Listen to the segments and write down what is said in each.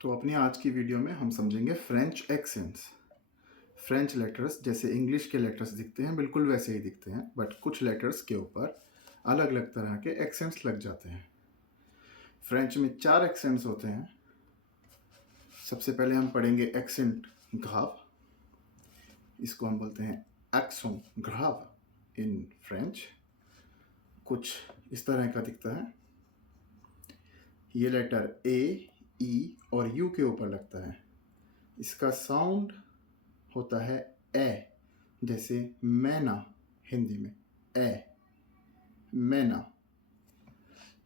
तो अपनी आज की वीडियो में हम समझेंगे फ्रेंच एक्सेंट्स। फ्रेंच लेटर्स जैसे इंग्लिश के लेटर्स दिखते हैं बिल्कुल वैसे ही दिखते हैं, बट कुछ लेटर्स के ऊपर अलग अलग तरह के एक्सेंट्स लग जाते हैं। फ्रेंच में 4 एक्सेंट्स होते हैं। सबसे पहले हम पढ़ेंगे एक्सेंट ग्राव। इसको हम बोलते हैं एक्सों ग्राव इन फ्रेंच। कुछ इस तरह का दिखता है। ये लेटर ए, ई और यू के ऊपर लगता है। इसका साउंड होता है ए, जैसे मैना हिंदी में ए, मैना।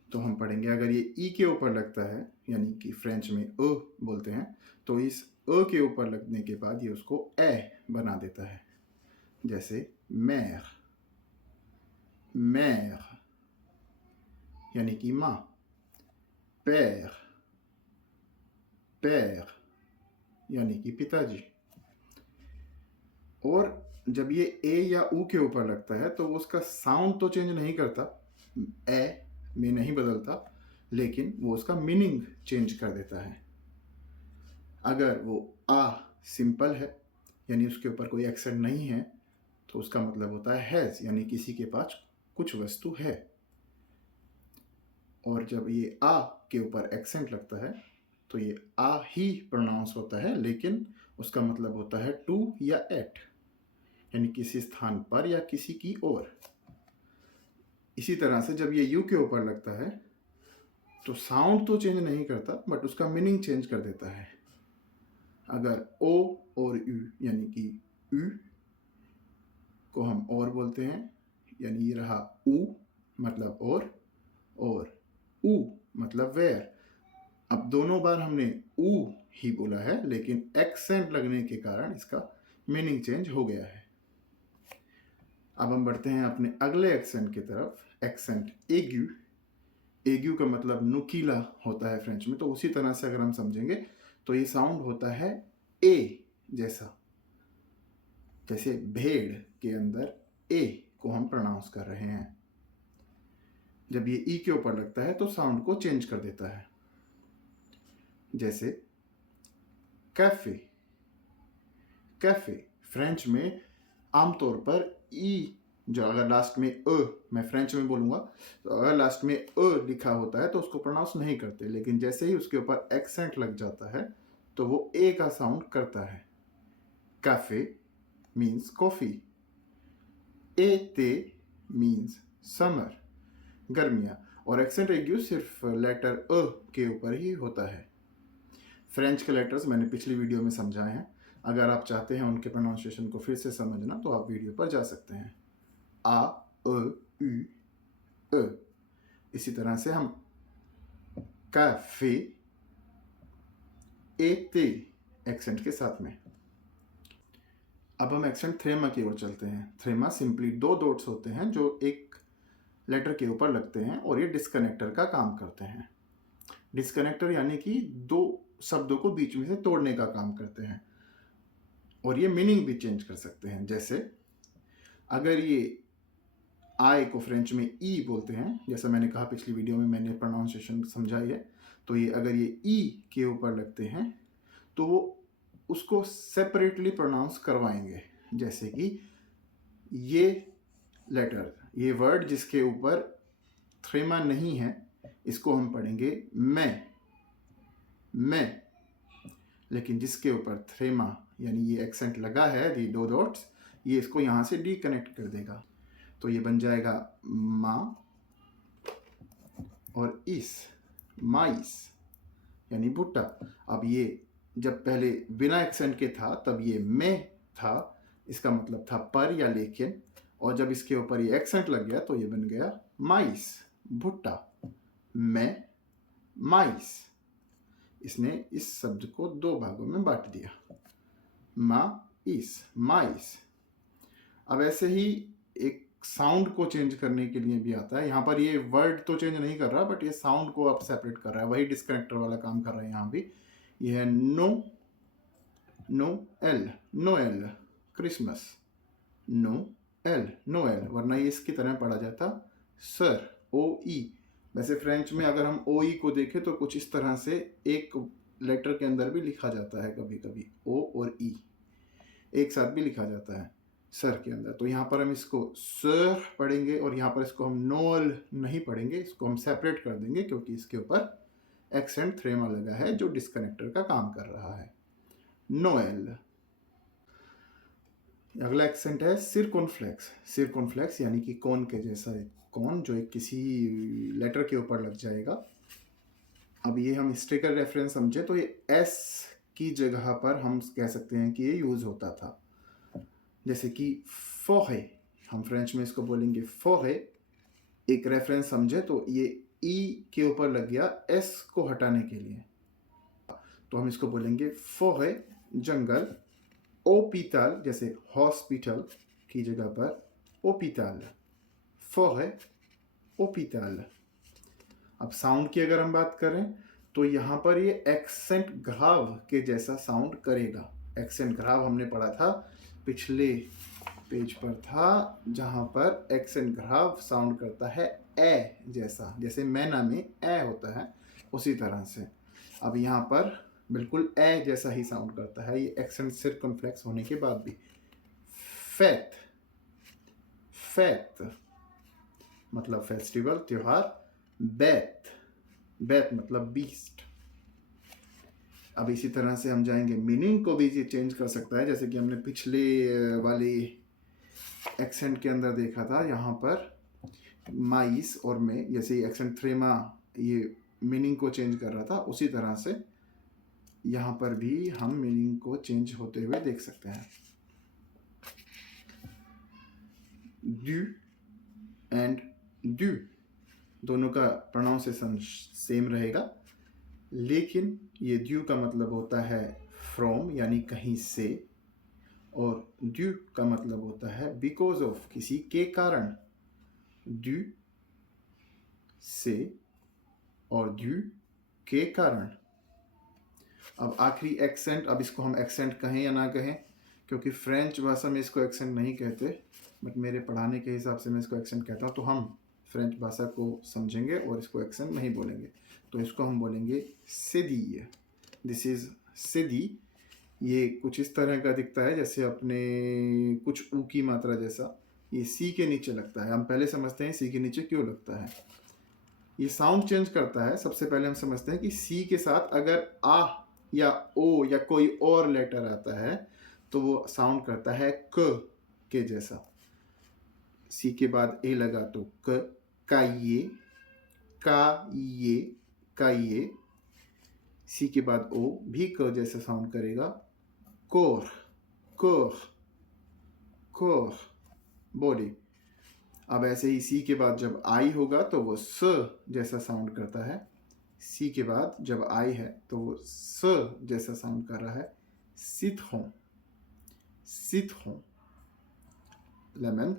तो हम पढ़ेंगे अगर ये ई के ऊपर लगता है, यानी कि फ्रेंच में अ बोलते हैं, तो इस अ के ऊपर लगने के बाद ये उसको ए बना देता है, जैसे मैर, मैर यानी कि माँ। पैर, पैर यानी कि पिताजी। और जब ये ए या ऊ के ऊपर लगता है तो वो उसका साउंड तो चेंज नहीं करता, ए में नहीं बदलता, लेकिन वो उसका मीनिंग चेंज कर देता है। अगर वो आ सिंपल है, यानी उसके ऊपर कोई एक्सेंट नहीं है, तो उसका मतलब होता है हैज़, यानी किसी के पास कुछ वस्तु है। और जब ये आ के ऊपर एक्सेंट लगता है तो ये आ ही प्रोनाउंस होता है, लेकिन उसका मतलब होता है टू या एट, यानी किसी स्थान पर या किसी की ओर। इसी तरह से जब ये यू के ऊपर लगता है तो साउंड तो चेंज नहीं करता, बट उसका मीनिंग चेंज कर देता है। अगर ओ और यू, यानी कि यू को हम और बोलते हैं, यानी ये रहा ऊ मतलब और ऊ मतलब वेयर। अब दोनों बार हमने ऊ ही बोला है, लेकिन एक्सेंट लगने के कारण इसका मीनिंग चेंज हो गया है। अब हम बढ़ते हैं अपने अगले एक्सेंट की तरफ, एक्सेंट एग्यू। एग्यू का मतलब नुकीला होता है फ्रेंच में, तो उसी तरह से अगर हम समझेंगे तो ये साउंड होता है ए जैसा, जैसे भेड़ के अंदर ए को हम प्रोनाउंस कर रहे हैं। जब ये ई के ऊपर लगता है तो साउंड को चेंज कर देता है, जैसे कैफे। कैफे फ्रेंच में आमतौर पर ई, जो अगर लास्ट में मैं फ्रेंच में बोलूँगा, तो अगर लास्ट में लिखा होता है तो उसको प्रोनाउंस नहीं करते, लेकिन जैसे ही उसके ऊपर एक्सेंट लग जाता है तो वो ए का साउंड करता है। कैफे मीन्स कॉफ़ी, एते मीन्स समर, गर्मियाँ। और एक्सेंट एग्यू सिर्फ लेटर अ के ऊपर ही होता है। फ्रेंच के लेटर्स मैंने पिछली वीडियो में समझाए हैं। अगर आप चाहते हैं उनके प्रोनाउंसिएशन को फिर से समझना तो आप वीडियो पर जा सकते हैं। आ, अ, उ, अ। इसी तरह से हम कैफे, एते एक्सेंट के साथ में। अब हम एक्सेंट थ्रेमा की ओर चलते हैं। थ्रेमा सिंपली 2 डॉट्स होते हैं जो एक लेटर के ऊपर लगते हैं और ये डिस्कनेक्टर का काम करते हैं। डिस्कनेक्टर यानी कि 2 शब्दों को बीच में से तोड़ने का काम करते हैं, और ये मीनिंग भी चेंज कर सकते हैं। जैसे अगर ये आई को फ्रेंच में ई बोलते हैं, जैसा मैंने कहा पिछली वीडियो में मैंने प्रोनाउंसिएशन समझाई है, तो ये अगर ये ई के ऊपर लगते हैं तो वो उसको सेपरेटली प्रोनाउंस करवाएंगे। जैसे कि ये लेटर, ये वर्ड जिसके ऊपर थ्रेमा नहीं है, इसको हम पढ़ेंगे मैं। लेकिन जिसके ऊपर थ्रेमा यानी ये एक्सेंट लगा है, ये 2 डॉट्स, ये इसको यहाँ से डिकनेक्ट कर देगा, तो ये बन जाएगा मा और इस, माइस यानी भुट्टा। अब ये जब पहले बिना एक्सेंट के था तब ये में था, इसका मतलब था पर या लेकिन, और जब इसके ऊपर ये एक्सेंट लग गया तो ये बन गया माइस, भुट्टा। मैं, माइस। इसने इस शब्द को 2 भागों में बांट दिया, माइस, माइस। अब ऐसे ही एक साउंड को चेंज करने के लिए भी आता है। यहाँ पर ये वर्ड तो चेंज नहीं कर रहा, बट ये साउंड को अब सेपरेट कर रहा है, वही डिस्कनेक्टर वाला काम कर रहा है यहाँ भी। ये है no, no L, Noel, Christmas, no L, Noel, वरना ये इसकी तरह पढ़ा जाता सर, ओ ई। वैसे फ्रेंच में अगर हम ओ ई को देखें तो कुछ इस तरह से एक लेटर के अंदर भी लिखा जाता है कभी कभी, ओ और ई एक साथ भी लिखा जाता है सर के अंदर। तो यहाँ पर हम इसको सर पढ़ेंगे और यहाँ पर इसको हम नोल नहीं पढ़ेंगे, इसको हम सेपरेट कर देंगे क्योंकि इसके ऊपर एक्सेंट थ्रेमा लगा है जो डिस्कनेक्टर का काम कर रहा है। नोएल। अगला एक्सेंट है सिरकॉन्फ्लेक्स। सिरकॉन्फ्लेक्स यानी कि कौन के जैसा एक कौन जो एक किसी लेटर के ऊपर लग जाएगा। अब ये हम हिस्ट्रिकल रेफरेंस समझे तो ये एस की जगह पर हम कह सकते हैं कि ये यूज होता था। जैसे कि फोहे, हम फ्रेंच में इसको बोलेंगे फोहे। एक रेफरेंस समझे तो ये ई के ऊपर लग गया एस को हटाने के लिए, तो हम इसको बोलेंगे फोहे जंगल। ओपिटल, जैसे हॉस्पिटल की जगह पर ओपिटल, फोरे ओपिटल। अब साउंड की अगर हम बात करें तो यहाँ पर ये एक्सेंट ग्राव के जैसा साउंड करेगा। एक्सेंट ग्राव हमने पढ़ा था पिछले पेज पर था, जहाँ पर एक्सेंट ग्राव साउंड करता है ए जैसा, जैसे मैना में ए होता है उसी तरह से। अब यहाँ पर बिल्कुल ए जैसा ही साउंड करता है ये एक्सेंट सिरकॉन्फ्लेक्स होने के बाद भी। फैथ, फैथ मतलब फेस्टिवल, त्योहार। बैथ, बैथ मतलब बीस्ट। अब इसी तरह से हम जाएंगे, मीनिंग को भी ये चेंज कर सकता है, जैसे कि हमने पिछले वाली एक्सेंट के अंदर देखा था। यहाँ पर माइस और में जैसे एक्सेंट थ्रेमा ये मीनिंग को चेंज कर रहा था, उसी तरह से यहाँ पर भी हम मीनिंग को चेंज होते हुए देख सकते हैं। ड्यू एंड ड्यू दोनों का प्रोनाउंसिएशन सेम रहेगा, लेकिन ये ड्यू का मतलब होता है फ्रॉम यानी कहीं से, और ड्यू का मतलब होता है बिकॉज ऑफ, किसी के कारण। ड्यू से और ड्यू के कारण। अब आखिरी एक्सेंट, अब इसको हम एक्सेंट कहें या ना कहें, क्योंकि फ्रेंच भाषा में इसको एक्सेंट नहीं कहते, बट मेरे पढ़ाने के हिसाब से मैं इसको एक्सेंट कहता हूँ, तो हम फ्रेंच भाषा को समझेंगे और इसको एक्सेंट नहीं बोलेंगे। तो इसको हम बोलेंगे सेदी। This is सेदी। ये कुछ इस तरह का दिखता है जैसे अपने कुछ ऊ की मात्रा जैसा, ये सी के नीचे लगता है। हम पहले समझते हैं सी के नीचे क्यों लगता है। ये साउंड चेंज करता है। सबसे पहले हम समझते हैं कि सी के साथ अगर आ या ओ या कोई और लेटर आता है तो वो साउंड करता है क के जैसा। सी के बाद ए लगा तो क, काइये, काइये, काइये। सी के बाद ओ भी क जैसा साउंड करेगा, कोर, कोर, कोर, बॉडी। अब ऐसे ही सी के बाद जब आई होगा तो वो स जैसा साउंड करता है। सी के बाद जब आई है तो वो स जैसा साउंड कर रहा है, सिथों, सिथों। लेमन,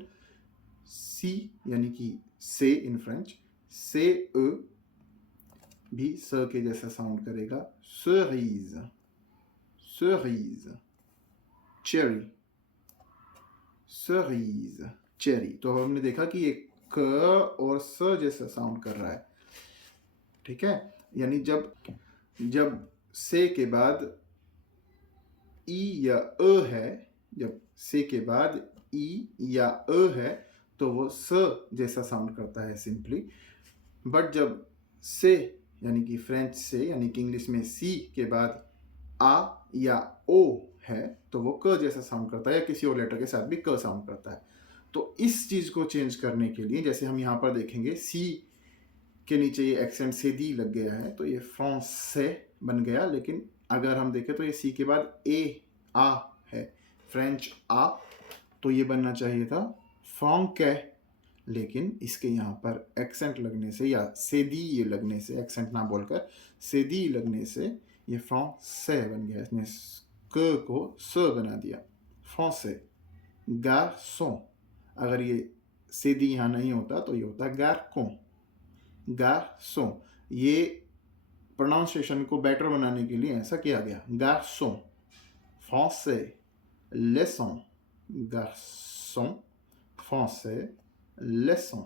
सी यानी कि से इन फ्रेंच, से ए भी स के जैसा साउंड करेगा, cerise, cerise, cherry, cerise, cherry. तो हमने देखा कि ये क और स जैसा साउंड कर रहा है, ठीक है। यानी जब से के बाद ई या अ है, जब से के बाद ई या अ है तो वो स जैसा साउंड करता है सिंपली। बट जब से यानी कि फ्रेंच से यानी कि इंग्लिश में सी के बाद आ या ओ है तो वो क जैसा साउंड करता है, या किसी और लेटर के साथ भी क साउंड करता है। तो इस चीज़ को चेंज करने के लिए, जैसे हम यहाँ पर देखेंगे सी के नीचे ये एक्सेंट से दी लग गया है तो ये फ्रांसे बन गया, लेकिन अगर हम देखें तो ये सी के बाद ए आ है, फ्रेंच आ, तो ये बनना चाहिए था फ्रांके। लेकिन इसके यहाँ पर एक्सेंट लगने से या सेदी ये लगने से, एक्सेंट ना बोलकर सेदी लगने से ये फ्रांसे बन गया। इसने क को स बना दिया, फ्रांसे। गारसों, अगर ये सेदी यहाँ नहीं होता तो ये होता गारकों, गारसों। ये प्रोनाउंसिएशन को बेटर बनाने के लिए ऐसा किया गया। गारसों, फ्रांसे, लेसों, गारसों, फ्रांसे, लेसों।